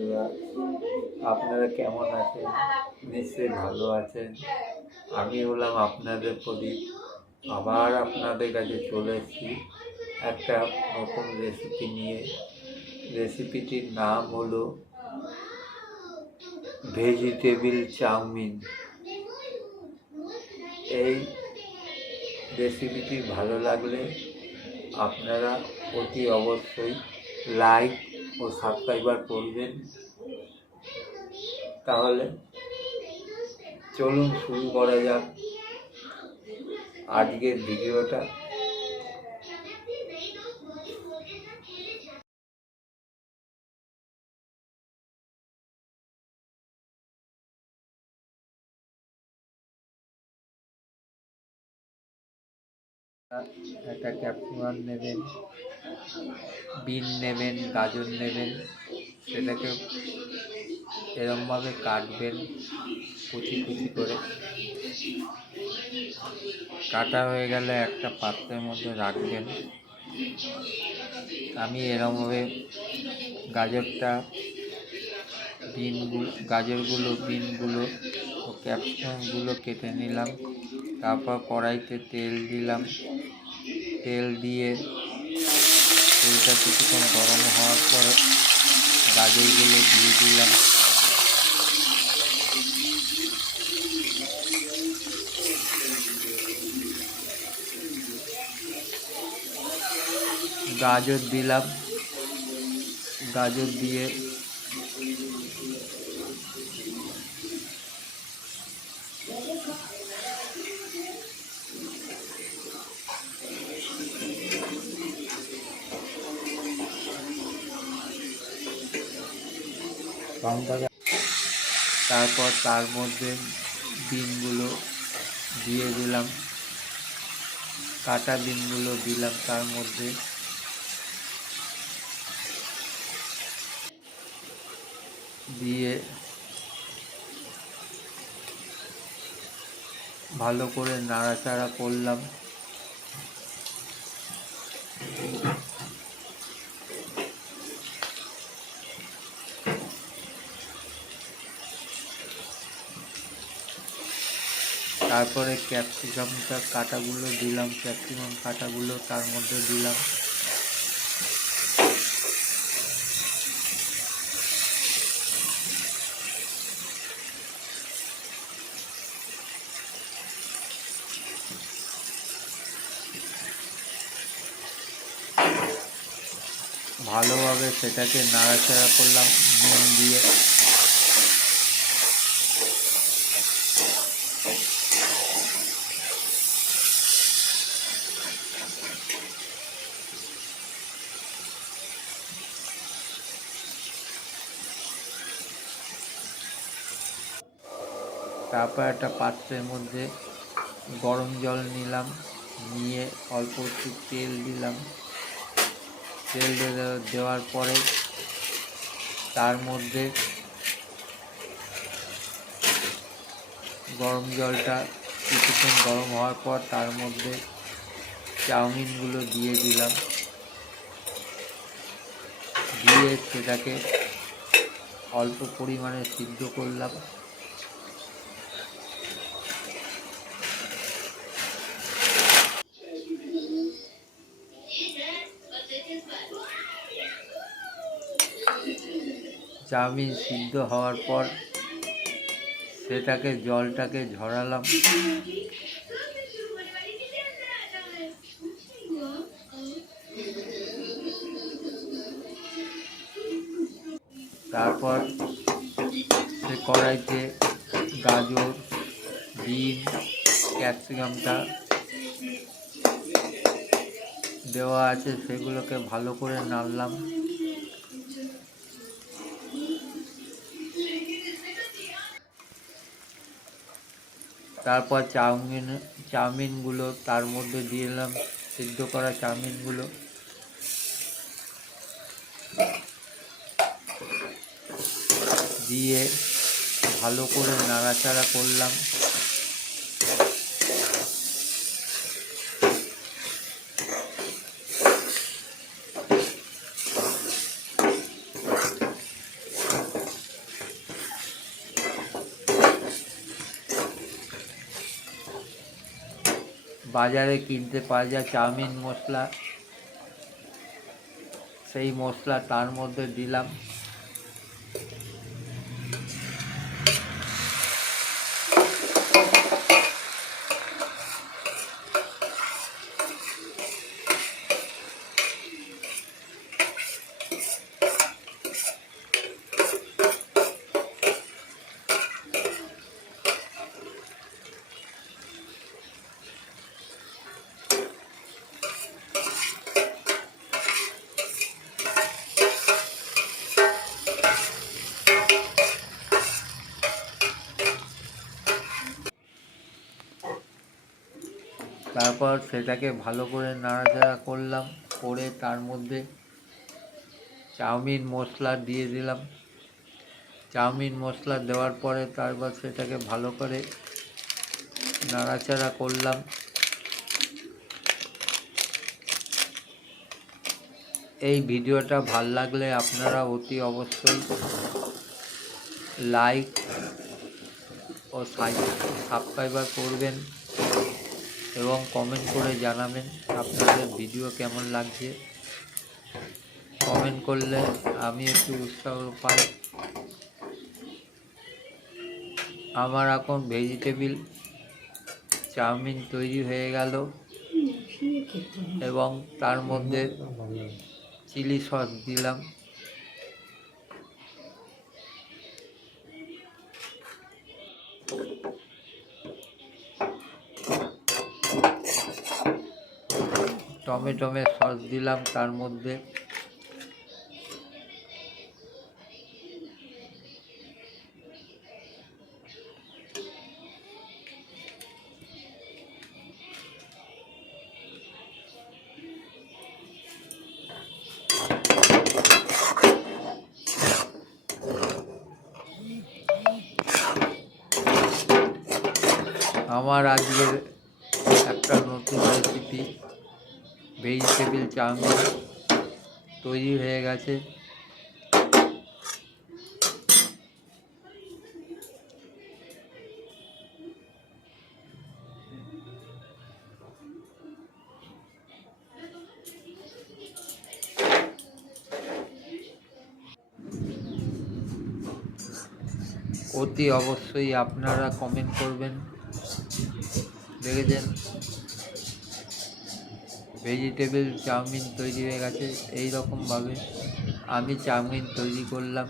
বন্ধুরা, আপনারা কেমন আছেন? নিশ্চয়ই ভালো আছেন। আমি হলাম আপনাদের প্রদীপ। আবার আপনাদের কাছে চলে এসেছি একটা নতুন রেসিপি নিয়ে। রেসিপিটির নাম হলো ভেজিটেবিল চাউমিন। এই রেসিপিটি ভালো লাগলে আপনারা অতি অবশ্যই লাইক ও সাবস্ক্রাইবার করবেন। তাহলে চলুন শুরু করা যাক আজকের ভিডিওটা। একটা ক্যাপসিকাম নেবেন, বিন নেবেন, গাজর নেবেন, সেটাকে এরমভাবে কাটবেন কুচি কুচি করে। কাটা হয়ে গেলে একটা পাত্রের মধ্যে রাখবেন। আমি এরমভাবে গাজরগুলো, বিনগুলো ও ক্যাপসিকামগুলো কেটে নিলাম। তারপর কড়াইতে তেল দিলাম। তেল দিয়ে তেলটা কিছুক্ষণ গরম হওয়ার পরে গাজরগুলো দিয়ে দিলাম। গাজর দিলাম। গাজর দিয়ে তারপর তার মধ্যে বিনগুলো দিয়ে দিলাম। কাটা বিনগুলো দিলাম তার মধ্যে। দিয়ে ভালো করে নাড়াচাড়া করলাম। তারপরে ক্যাপসিকাম কাটাগুলো তার মধ্যে দিলাম। ভালোভাবে সেটাকে নাড়াচাড়া করলাম নুন দিয়ে। তারপর একটা পাত্রের মধ্যে গরম জল নিলাম, নিয়ে অল্প একটু তেল দিলাম। তেল দেওয়ার পরে তার মধ্যে গরম জলটা কিছুক্ষণ গরম হওয়ার পর তার মধ্যে চাউমিনগুলো দিয়ে দিলাম। দিয়ে সেটাকে অল্প পরিমাণে সিদ্ধ করলাম। চাউমিন সিদ্ধ হওয়ার পর জলটাকে ঝরালাম। তারপর সে কড়াইতে গাজর, বিন, ক্যাপসিকামটা দেওয়া আছে, সেগুলোকে ভালো করে নাড়লাম। তারপর চাউমিনগুলো তার মধ্যে দিয়ে দিলাম, সিদ্ধ করা চাউমিনগুলো। দিয়ে ভালো করে নাড়াচাড়া করলাম। বাজারে কিনতে পাওয়া যায় চাউমিন মশলা, সেই মশলা তার মধ্যে দিলাম। তারপর সেটাকে ভালো করে নাড়াচাড়া করলাম, করে তার মধ্যে চাউমিন মশলা দিয়ে দিলাম। চাউমিন মশলা দেওয়ার পরে তারপর সেটাকে ভালো করে নাড়াচাড়া করলাম। এই ভিডিওটা ভাল লাগলে আপনারা অতি অবশ্যই লাইক ও সাবস্ক্রাইবার করবেন এবং কমেন্ট করে জানাবেন আপনাদের ভিডিও কেমন লাগছে। কমেন্ট করলে আমি একটু উৎসাহ পাই। আমার এখন ভেজিটেবিল চাউমিন তৈরি হয়ে গেল এবং তার মধ্যে চিলি সস দিলাম। টমেটো সস দিলাম তার মধ্যে। আমার আজকের একটা নতুন রেসিপি ভেজিটেবিল চাউমিন তৈরি হয়ে গেছে। অতি অবশ্যই আপনারা কমেন্ট করবেন। দেখেছেন ভেজিটেবিল চাউমিন তৈরি হয়ে গেছে। এই রকমভাবে আমি চাউমিন তৈরি করলাম।